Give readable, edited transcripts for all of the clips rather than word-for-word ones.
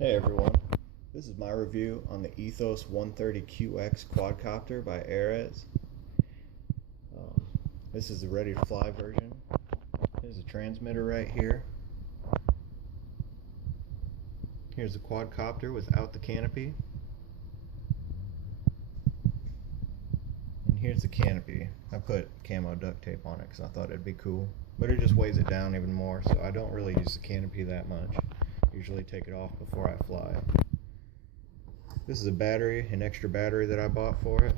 Hey everyone, this is my review on the Ethos 130QX quadcopter by Ares. Um, this is the ready to fly version. There's a transmitter right here. Here's the quadcopter without the canopy. And here's the canopy. I put camo duct tape on it because I thought it'd be cool. But it just weighs it down even more, so I don't really use the canopy that much. Usually take it off before I fly. This is a battery, an extra battery that I bought for it.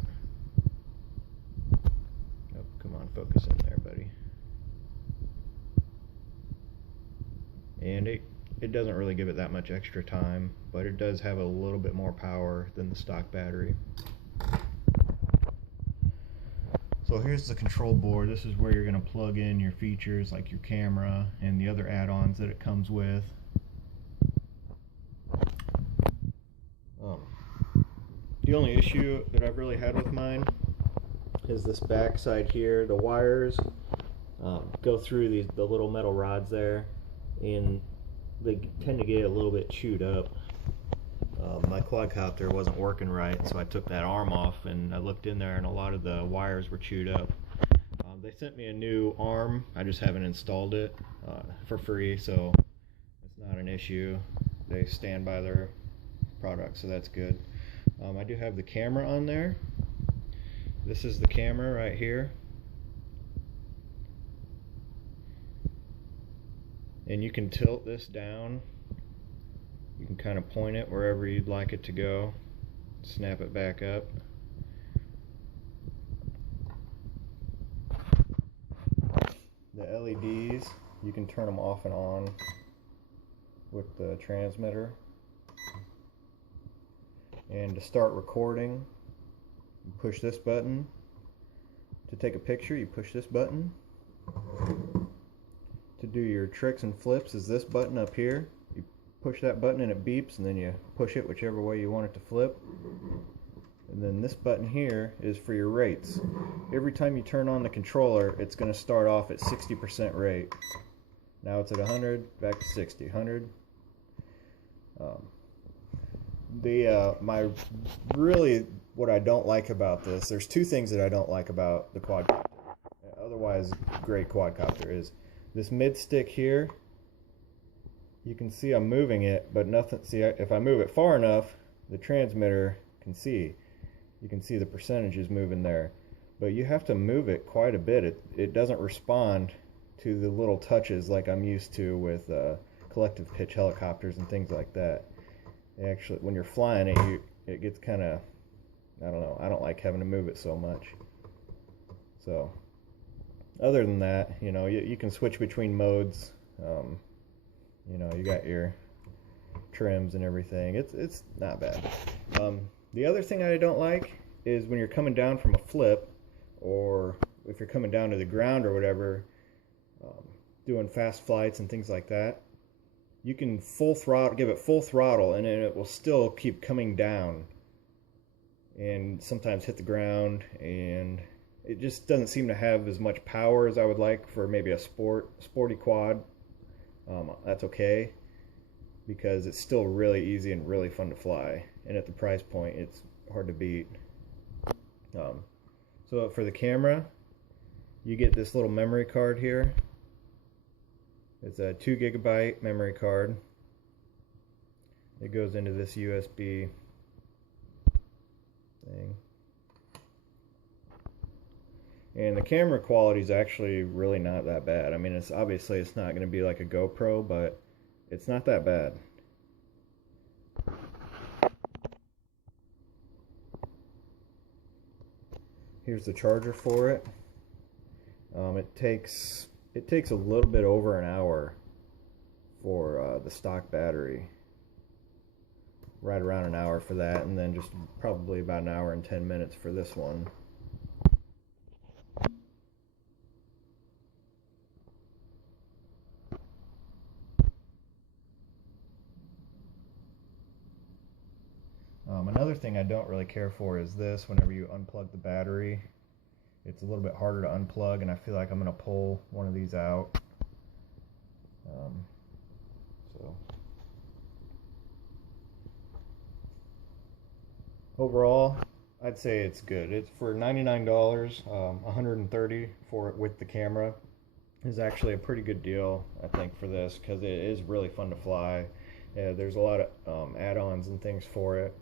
Oh, come on, focus in there, buddy. And it doesn't really give it that much extra time, but it does have a little bit more power than the stock battery. So here's the control board. This is where you're going to plug in your features like your camera and the other add-ons that it comes with. The only issue that I've really had with mine is this back side here. The wires go through the little metal rods there, and they tend to get a little bit chewed up. My quadcopter wasn't working right, so I took that arm off and I looked in there and a lot of the wires were chewed up. They sent me a new arm. I just haven't installed it for free, so it's not an issue. They stand by their product, so that's good. I do have the camera on there. This is the camera right here. And you can tilt this down. You can kind of point it wherever you'd like it to go. Snap it back up. The LEDs, you can turn them off and on with the transmitter. And to start recording, you push this button. To take a picture, you push this button. To do your tricks and flips is this button up here. You push that button and it beeps, and then you push it whichever way you want it to flip. And then this button here is for your rates. Every time you turn on the controller, it's going to start off at 60% rate. Now it's at 100, back to 60, 100. What I don't like about this, there's two things that I don't like about the quadcopter. Otherwise, great quadcopter is this mid stick here. You can see I'm moving it, but nothing. See, if I move it far enough, the transmitter can see. You can see the percentages moving there, but you have to move it quite a bit. It doesn't respond to the little touches like I'm used to with collective pitch helicopters and things like that. Actually, when you're flying it, it gets kind of, I don't know, I don't like having to move it so much. So other than that, you can switch between modes. You got your trims and everything. It's not bad. The other thing I don't like is when you're coming down from a flip, or if you're coming down to the ground or whatever, doing fast flights and things like that. You can give it full throttle, and then it will still keep coming down and sometimes hit the ground, and it just doesn't seem to have as much power as I would like for maybe a sporty quad. That's okay, because it's still really easy and really fun to fly, and at the price point it's hard to beat. So for the camera, you get this little memory card here. It's a 2 GB memory card. It goes into this USB thing. And the camera quality is actually really not that bad. I mean, it's not going to be like a GoPro, but it's not that bad. Here's the charger for it. It takes a little bit over an hour for the stock battery. Right around an hour for that, and then just probably about an hour and 10 minutes for this one. Another thing I don't really care for is this. Whenever you unplug the battery, it's a little bit harder to unplug, and I feel like I'm going to pull one of these out. So Overall, I'd say it's good. It's for $99, $130 for it with the camera is actually a pretty good deal, I think, for this, because it is really fun to fly. There's a lot of add-ons and things for it.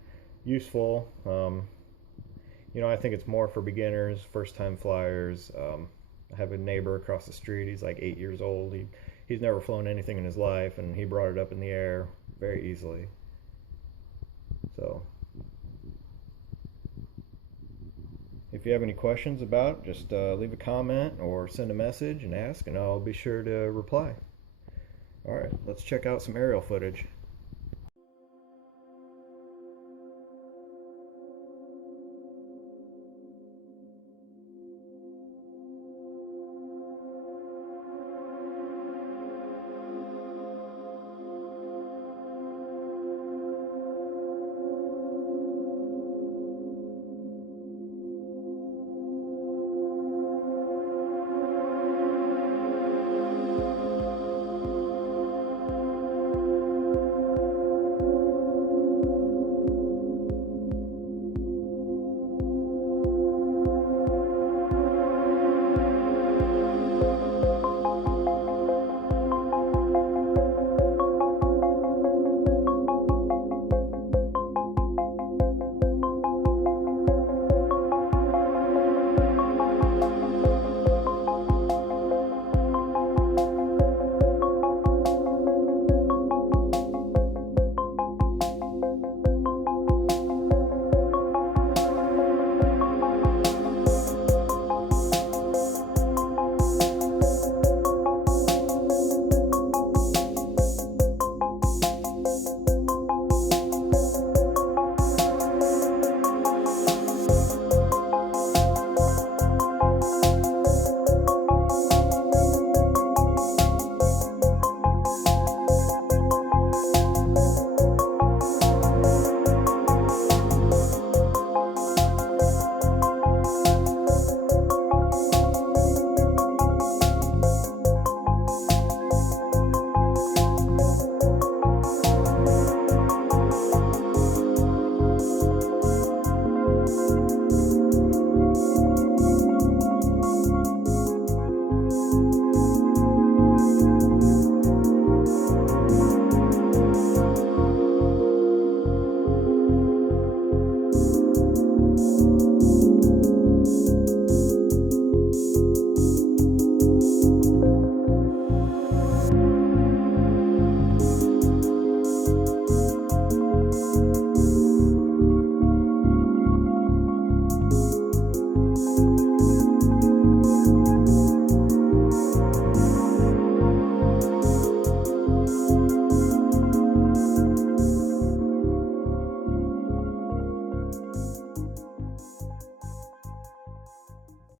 Useful. I think it's more for beginners, first-time flyers. I have a neighbor across the street. He's like 8 years old. He's never flown anything in his life, and he brought it up in the air very easily. So, if you have any questions about it, just leave a comment or send a message and ask, and I'll be sure to reply. All right, let's check out some aerial footage.